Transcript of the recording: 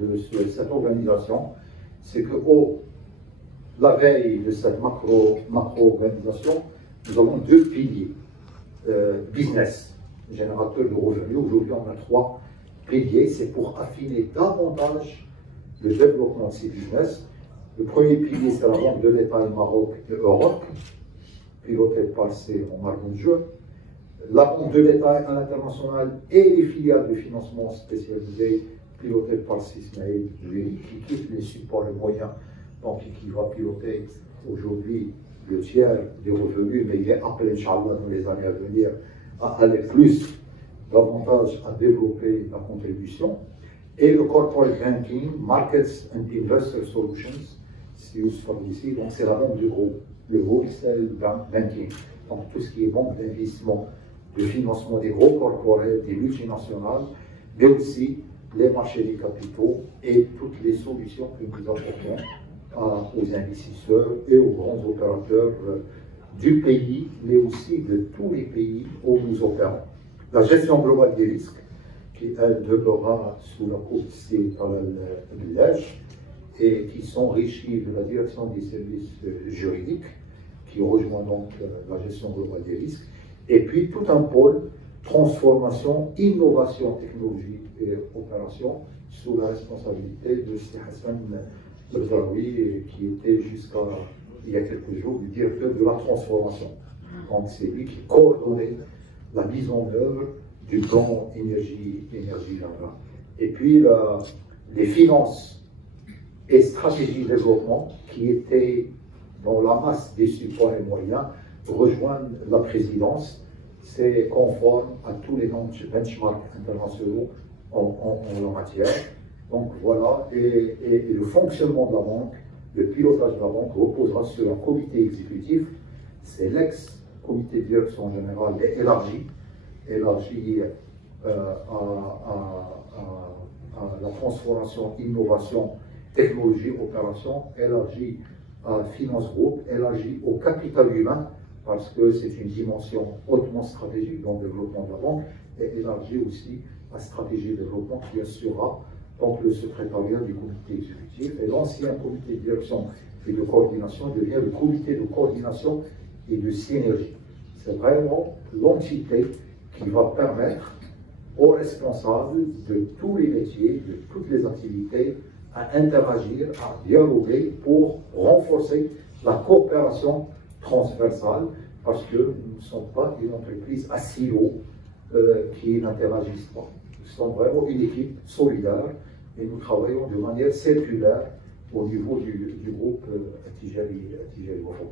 de cette organisation, c'est que la veille de cette macro-organisation, nous avons deux piliers business, générateurs de revenus. Aujourd'hui, on a trois piliers. C'est pour affiner davantage le développement de ces business. Le premier pilier, c'est la Banque de l'État et Maroc et Europe, pilotée par Omar Bounjou. La Banque de l'État à l'international et les filiales de financement spécialisées pilotées par Ismaël Jueli, qui quitte les supports, les moyens, donc qui va piloter aujourd'hui le tiers des revenus, mais il est appelé, Inch'Allah, dans les années à venir, à aller davantage à développer la contribution. Et le Corporate Banking, Markets and Investor Solutions, donc c'est la banque du groupe, le Wholesale Banking, donc tout ce qui est banque d'investissement, de financement des gros corporates, des multinationales, mais aussi les marchés des capitaux et toutes les solutions que nous apportons aux investisseurs et aux grands opérateurs du pays, mais aussi de tous les pays où nous opérons. La gestion globale des risques, qui elle demeurera sous la coupe de l'âge, et qui s'enrichit de la direction des services juridiques, qui rejoint donc la gestion globale des risques, et puis tout un pôle transformation, innovation, technologie et opération sous la responsabilité de Hassan Belzaoui, qui était jusqu'à il y a quelques jours le directeur de la transformation. Donc c'est lui qui coordonnait la mise en œuvre du plan énergie 2020. Et puis les finances et stratégie de développement qui étaient dans la masse des supports et moyens rejoignent la présidence. C'est conforme à tous les benchmarks internationaux en la matière. Donc voilà, et le fonctionnement de la banque, le pilotage de la banque reposera sur un comité exécutif. C'est l'ex-comité de direction générale élargi à la transformation, innovation, technologie, opération, élargi à Finance Group, élargi au capital humain, parce que c'est une dimension hautement stratégique dans le développement de la banque, et élargi aussi à stratégie de développement qui assurera donc le secrétariat du comité exécutif. Et l'ancien comité de direction et de coordination devient le comité de coordination et de synergie. C'est vraiment l'entité qui va permettre aux responsables de tous les métiers, de toutes les activités, à interagir, à dialoguer pour renforcer la coopération transversale, parce que nous ne sommes pas une entreprise à silo qui n'interagissent pas. Nous sommes vraiment une équipe solidaire et nous travaillons de manière circulaire au niveau du groupe Tijari Wafa.